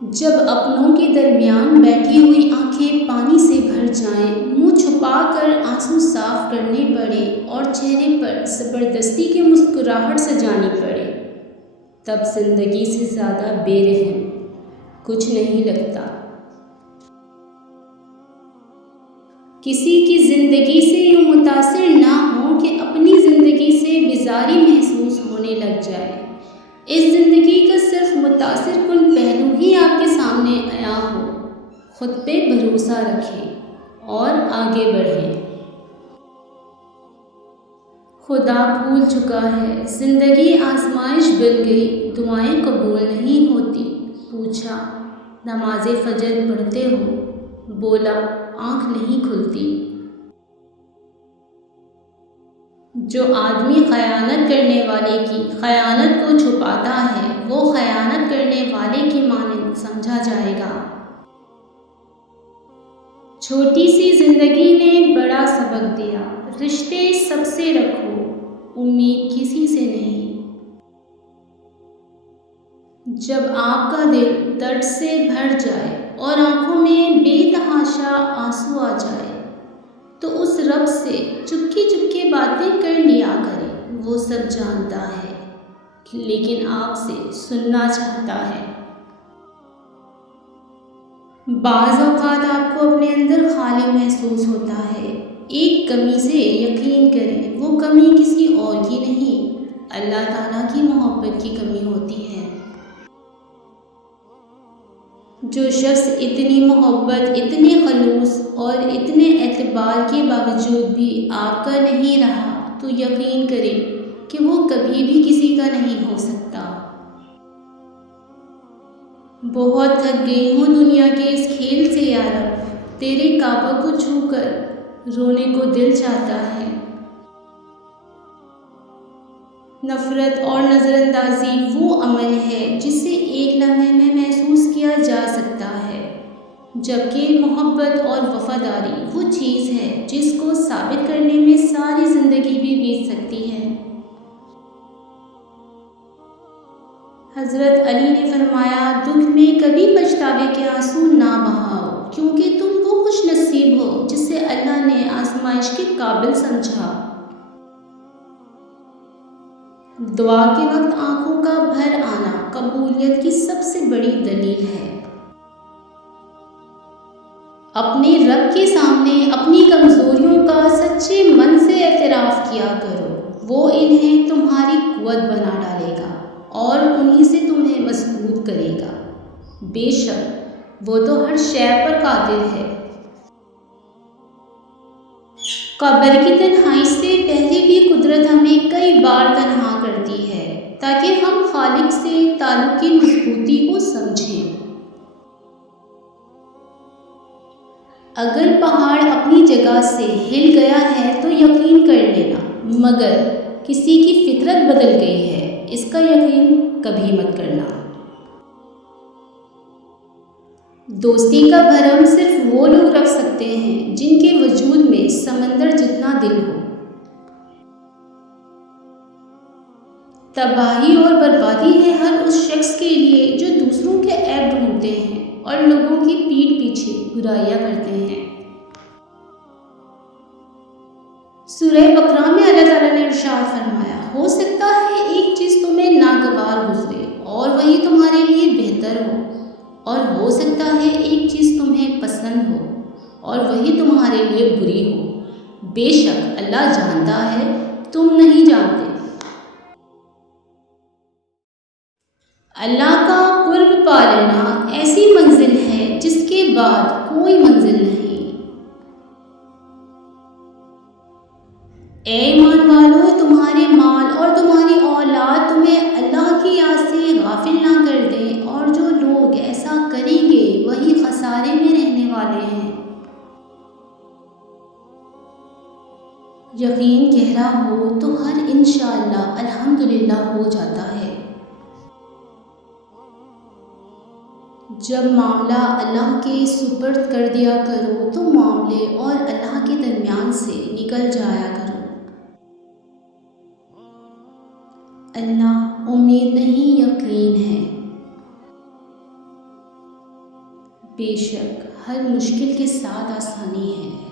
جب اپنوں کے درمیان بیٹھی ہوئی آنکھیں پانی سے بھر جائیں، منہ چھپا کر آنسو صاف کرنے پڑے اور چہرے پر زبردستی کی مسکراہٹ سجانی پڑے، تب زندگی سے زیادہ بے رحم کچھ نہیں لگتا۔ کسی کی زندگی سے یوں متاثر نہ ہو کہ اپنی زندگی سے بیزاری محسوس ہونے لگ جائے۔ اس زندگی کا صرف متاثر کن پہلو ہی آپ کے سامنے آیا ہو، خود پہ بھروسہ رکھیں اور آگے بڑھیں۔ خدا بھول چکا ہے، زندگی آزمائش بن گئی، دعائیں قبول نہیں ہوتی۔ پوچھا، نماز فجر پڑھتے ہو؟ بولا، آنکھ نہیں کھلتی۔ جو آدمی خیانت کرنے والے کی خیانت کو چھپاتا ہے، وہ خیانت کرنے والے کی مانند سمجھا جائے گا۔ چھوٹی سی زندگی نے بڑا سبق دیا، رشتے سب سے رکھو، امید کسی سے نہیں۔ جب آپ کا دل درد سے بھر جائے اور آنکھوں میں بے تحاشا آنسو آ جائے تو اس رب سے چپکے چپکے باتیں کر لیا کریں، وہ سب جانتا ہے لیکن آپ سے سننا چاہتا ہے۔ بعض اوقات آپ کو اپنے اندر خالی محسوس ہوتا ہے، ایک کمی سے یقین کریں، وہ کمی کسی اور کی نہیں، اللہ تعالیٰ کی محبت کی کمی ہوتی ہے۔ جو شخص اتنی محبت، اتنے خلوص اور اتنے اعتبار کے باوجود بھی آپ کا نہیں رہا تو یقین کریں کہ وہ کبھی بھی کسی کا نہیں ہو سکتا۔ بہت تھک گئی ہوں دنیا کے اس کھیل سے یا رب، تیرے کعبہ کو چھو کر رونے کو دل چاہتا ہے۔ نفرت اور نظر اندازی وہ عمل ہے جسے ایک لمحے میں محسوس کیا جا سکتا ہے، جبکہ محبت اور وفاداری وہ چیز ہے جس کو ثابت کرنے میں ساری زندگی بھی بیت سکتی ہے۔ حضرت علی نے فرمایا، دکھ میں کبھی پچھتاوے کے آنسو نہ بہاؤ، کیونکہ تم وہ خوش نصیب ہو جسے اللہ نے آزمائش کے قابل سمجھا۔ دعا کے وقت آنکھوں کا بھر آنا قبولیت کی سب سے بڑی دلیل ہے۔ اپنے رب کے سامنے اپنی کمزوریوں کا سچے من سے اعتراف کیا کرو، وہ انہیں تمہاری قوت بنا ڈالے گا اور انہی سے تمہیں مضبوط کرے گا۔ بے شک وہ تو ہر شے پر قادر ہے۔ قبر کی تنہائی سے پہلے بھی قدرت ہمیں کئی بار تنہا کرتی ہے تاکہ ہم خالق سے تعلق کی مضبوطی کو سمجھیں۔ اگر پہاڑ اپنی جگہ سے ہل گیا ہے تو یقین کر لینا، مگر کسی کی فطرت بدل گئی ہے اس کا یقین کبھی مت کرنا۔ دوستی کا بھرم صرف وہ لوگ رکھ سکتے ہیں جن کے وجود میں سمندر جتنا دل ہو۔ تباہی اور بربادی ہے ہر اس شخص کے لیے جو دوسروں کے عیب ڈھونڈتے ہیں اور لوگوں کی پیٹھ پیچھے برائیاں کرتے ہیں۔ سورہ بقرہ میں اللہ تعالیٰ نے ارشاد فرمایا، ہو سکتا ہے ایک چیز تمہیں ناگوار گزرے اور وہی تمہارے لیے بہتر ہو، اور ہو سکتا ہے ایک چیز تمہیں پسند ہو اور وہی تمہارے لیے بری ہو۔ بے شک اللہ جانتا ہے، تم نہیں جانتے۔ اللہ کا قرب پا لینا ایسی منزل ہے جس کے بعد کوئی منزل نہیں۔ اے ایمان والو، تمہارے مال اور تمہاری اولاد تمہیں اللہ کی یاد سے غافل نہ کر دیں، اور جو لوگ ایسا کریں گے وہی خسارے میں رہنے والے ہیں۔ یقین گہرا ہو تو ہر انشاءاللہ الحمدللہ ہو جاتا ہے۔ جب معاملہ اللہ کے سپرد کر دیا کرو تو معاملے اور اللہ کے درمیان سے نکل جایا کرو۔ اللہ امید نہیں، یقین ہے۔ بے شک ہر مشکل کے ساتھ آسانی ہے۔